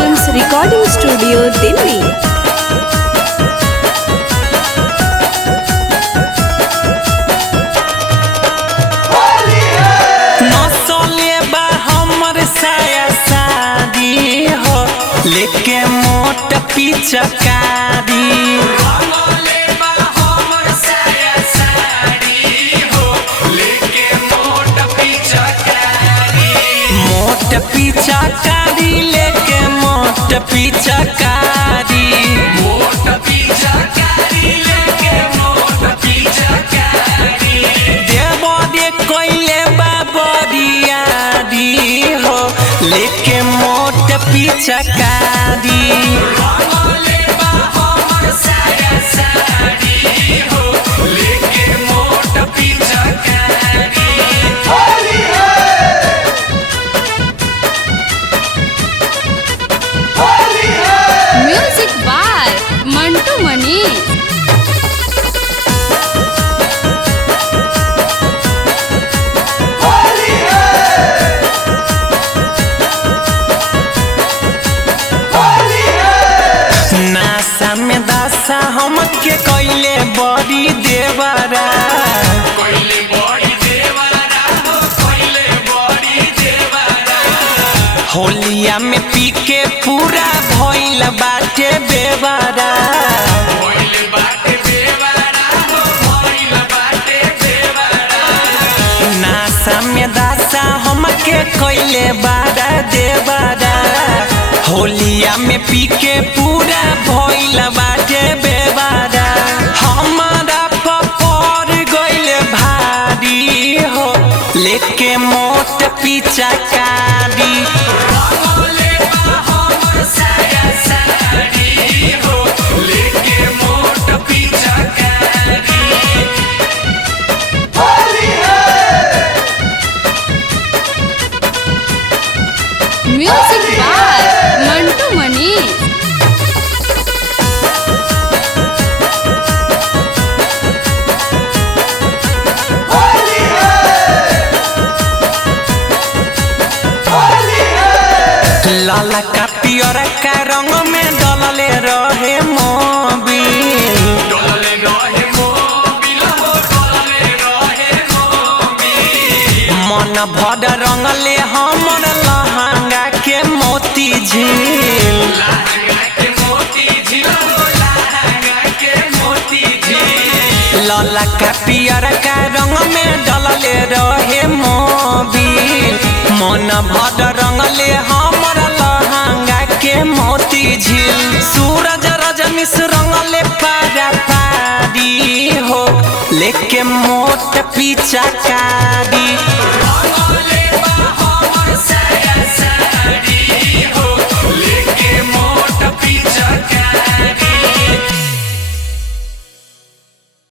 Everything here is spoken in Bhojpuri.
Films recording studio Delhi. लेके मोट पिचकारी मोट पिचकारी लेके मोट पिचकारी देव दे कोइले बाबरियारी हो लेके मोट पिचकारी म्यूजिक बाय मंटू मनीष। नासा में दासा हमके कोइले बड़ी देवरा होलिया में पी के पूरा भइल बाटे बेवरा नासा में दासा हमके कोइले बाड़ा देवरा होलिया में पी के पूरा भइल बाटे बेवरा हमारा पपर गइल भारी हो लेके मोट पिचकारी म्यूजिक बाय मंटू मनीष। लाला का पियर का रंग में डलले रहे मोबिल मन भर रंगले हमर लहंगा के मोती झील लाला का पियर का रंग में डलले रहे मोबिल मन भर रंगले हमर लहंगा के मोती झील सूरज रजनीश रंगले पारा पारी हो लेके मोट पिचकारी